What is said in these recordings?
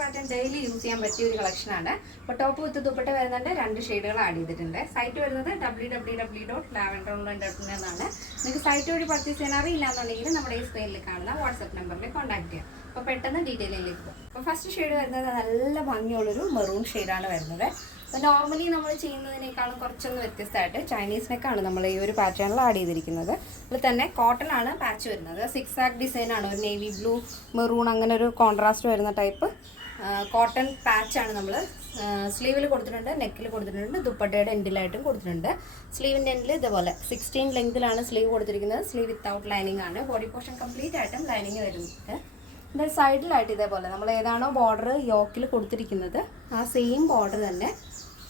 Pattern daily use ചെയ്യാൻ പറ്റിയ ഒരു കളക്ഷനാണ്. അപ്പോൾ ടോപ്പ് വിത്ത് ദുപ്പട്ട വരുന്നുണ്ട്, 2 ഷെയ്ഡുകൾ ആഡ് ചെയ്തിട്ടുണ്ട്. സൈറ്റ് വരുന്നത് www.lavender.online എന്നാണ്. നിങ്ങൾക്ക് സൈറ്റ് വഴി പർച്ചേസ് ചെയ്യാൻ അറിയില്ലാന്നുണ്ടെങ്കിൽ നമ്മുടെ ഈ സ്ക്രീനിൽ കാണുന്ന വാട്സ്ആപ്പ് നമ്പറിൽ കോൺടാക്ട് ചെയ്യാം. അപ്പോൾ പെട്ടെന്ന് ഡീറ്റെയിലിലേക്ക് പോകും. അപ്പോൾ ഫസ്റ്റ് ഷെയ്ഡ് വരുന്നത് നല്ല ഭംഗിയുള്ളൊരു മെറൂൺ ഷെയ്ഡാണ് വരുന്നത്. അപ്പോൾ നോർമലി നമ്മൾ ചെയ്യുന്നതിനേക്കാളും കുറച്ചൊന്ന് വ്യത്യസ്തമായിട്ട് ചൈനീസ് നെക്കാണ് നമ്മൾ ഈ ഒരു പാറ്റേണിൽ ആഡ് ചെയ്തിരിക്കുന്നത്. അതിൽ തന്നെ കോട്ടൺ ആണ് പാച്ച് വരുന്നത്. 6 ആക്ക് ഡിസൈനാണ്, ഒരു നേവി ബ്ലൂ മെറൂൺ അങ്ങനെ ഒരു കോൺട്രാസ്റ്റ് വരുന്ന ടൈപ്പ് കോട്ടൺ പാച്ചാണ് നമ്മൾ സ്ലീവിൽ കൊടുത്തിട്ടുണ്ട്, നെക്കിൽ കൊടുത്തിട്ടുണ്ട്, ദുപ്പട്ടയുടെ എൻഡിലായിട്ടും കൊടുത്തിട്ടുണ്ട്. സ്ലീവിൻ്റെ എൻഡിൽ ഇതേപോലെ 16 ലെങ്തിലാണ് സ്ലീവ് കൊടുത്തിരിക്കുന്നത്. സ്ലീവ് വിത്തൗട്ട് ലൈനിങ് ആണ്. ബോഡി പോർഷൻ കംപ്ലീറ്റ് ആയിട്ടും ലൈനിങ് വരുന്നുണ്ട്. എന്നാൽ സൈഡിലായിട്ട് ഇതേപോലെ നമ്മൾ ഏതാണോ ബോർഡർ യോക്കിൽ കൊടുത്തിരിക്കുന്നത് ആ സെയിം ബോർഡർ തന്നെ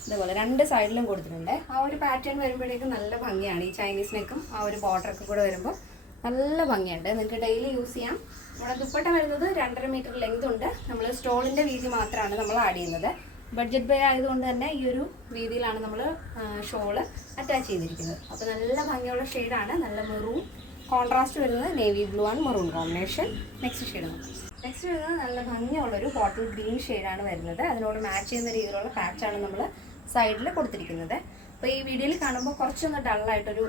ഇതേപോലെ 2 സൈഡിലും കൊടുത്തിട്ടുണ്ട്. ആ ഒരു പാറ്റേൺ വരുമ്പോഴേക്കും നല്ല ഭംഗിയാണ്. ഈ ചൈനീസ് നെക്കും ആ ഒരു ബോർഡറൊക്കെ കൂടെ വരുമ്പോൾ നല്ല ഭംഗിയുണ്ട്. നിങ്ങൾക്ക് ഡെയിലി യൂസ് ചെയ്യാം. നമ്മുടെ ദുപ്പട്ട വരുന്നത് 2.5 മീറ്റർ ലെങ്ത് ഉണ്ട്. നമ്മൾ സ്റ്റോളിൻ്റെ വീതി മാത്രമാണ് നമ്മൾ ആഡ് ചെയ്യുന്നത്. ബഡ്ജറ്റ് ബൈ ആയതുകൊണ്ട് തന്നെ ഈ ഒരു വീതിയിലാണ് നമ്മൾ ഷോള് അറ്റാച്ച് ചെയ്തിരിക്കുന്നത്. അപ്പോൾ നല്ല ഭംഗിയുള്ള ഷെയ്ഡാണ്. നല്ല മെറൂൺ കോൺട്രാസ്റ്റ് വരുന്നത് navy blue and maroon combination. Next shade നോക്കാം. നെക്സ്റ്റ് വരുന്നത് നല്ല ഭംഗിയുള്ളൊരു ബോട്ടിൽ ഗ്രീൻ ഷെയ്ഡാണ് വരുന്നത്. അതിനോട് മാച്ച് ചെയ്യുന്ന രീതിയിലുള്ള പാച്ചാണ് നമ്മൾ സൈഡിൽ കൊടുത്തിരിക്കുന്നത്. അപ്പോൾ ഈ വീഡിയോയിൽ കാണുമ്പോൾ കുറച്ചൊന്ന് ഡള്ളായിട്ടൊരു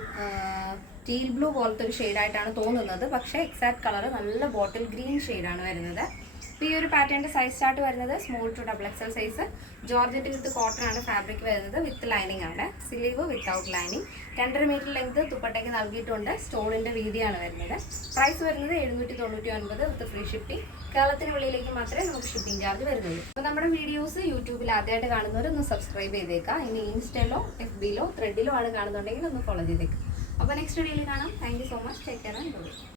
ടീൽ ബ്ലൂ പോലത്തെ ഒരു ഷെയ്ഡായിട്ടാണ് തോന്നുന്നത്. പക്ഷേ എക്സാക്ട് കളർ നല്ല ബോട്ടിൽ ഗ്രീൻ ഷെയ്ഡാണ് വരുന്നത്. അപ്പോൾ ഈ ഒരു പാറ്റേണിൻ്റെ സൈസ് സ്റ്റാർട്ട് വരുന്നത് small to XXL size. Georgette with cotton ആണ് ഫാബ്രിക് വരുന്നത്. വിത്ത് ലൈനിങ് ആണ്. Sleeve without lining. 2.5 metre length ദുപ്പട്ടയ്ക്ക് നൽകിയിട്ടുണ്ട്. സ്റ്റോണിൻ്റെ വീതിയാണ് വരുന്നത്. പ്രൈസ് വരുന്നത് 799 വിത്ത് ഫ്രീ ഷിപ്പിംഗ്. കേരളത്തിന് വെളിയിലേക്ക് മാത്രമേ നമുക്ക് ഷിപ്പിംഗ് ചാർജ് വരുന്നുള്ളൂ. അപ്പോൾ നമ്മുടെ വീഡിയോസ് യൂട്യൂബിൽ ആദ്യമായിട്ട് കാണുന്നവരൊന്ന് സബ്സ്ക്രൈബ് ചെയ്തേക്കാം. ഇനി ഇൻസ്റ്റയിലോ FBയിലോ ത്രെഡിലോ ആണ് കാണുന്നുണ്ടെങ്കിൽ ഒന്ന് ഫോളോ ചെയ്തേക്കാം. അപ്പോൾ നെക്സ്റ്റ് വീഡിയോയിൽ കാണാം. Thank you so much. Take care and by.